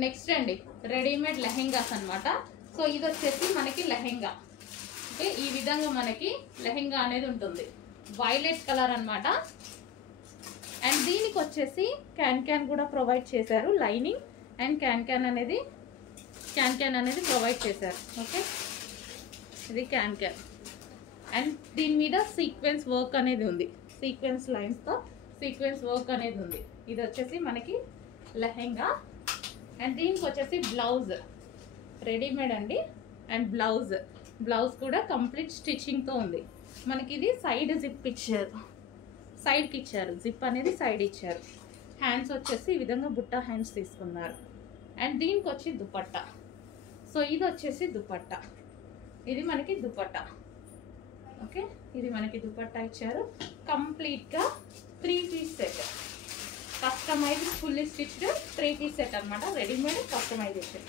Next అండి readymade lehengas అన్నమాట. So ఇది వచ్చేసి మనకి లెహెంగా. ఓకే, ఈ విధంగా మనకి లెహెంగా అనేది ఉంటుంది. వైలెట్ కలర్ అన్నమాట. అండ్ దీనికి వచ్చేసి క్యాన్ కూడా ప్రొవైడ్ చేశారు. లైనింగ్ అండ్ క్యాన్ అనేది ప్రొవైడ్ చేశారు. ఓకే, ఇది క్యాన్ అండ్ దీని మీద సీక్వెన్స్ వర్క్ అనేది ఉంది. సీక్వెన్స్ లైన్స్తో సీక్వెన్స్ వర్క్ అనేది ఉంది. ఇది వచ్చేసి మనకి లెహెంగా. అండ్ దీనికి వచ్చేసి బ్లౌజ్ రెడీమేడ్ అండి. అండ్ బ్లౌజ్ కూడా కంప్లీట్ స్టిచ్చింగ్తో ఉంది. మనకి ఇది సైడ్ జిప్ ఇచ్చారు, సైడ్కి ఇచ్చారు. జిప్ అనేది సైడ్ ఇచ్చారు. హ్యాండ్స్ వచ్చేసి ఈ విధంగా బుట్ట హ్యాండ్స్ తీసుకున్నారు. అండ్ దీనికి వచ్చి దుపట్టా. సో ఇది వచ్చేసి దుపట్టా. ఇది మనకి దుపట్టా. ఓకే, ఇది మనకి దుపట్టా ఇచ్చారు. కంప్లీట్గా 3 piece set, customized fully stitched 3 piece set అనమాట. Readymade customization.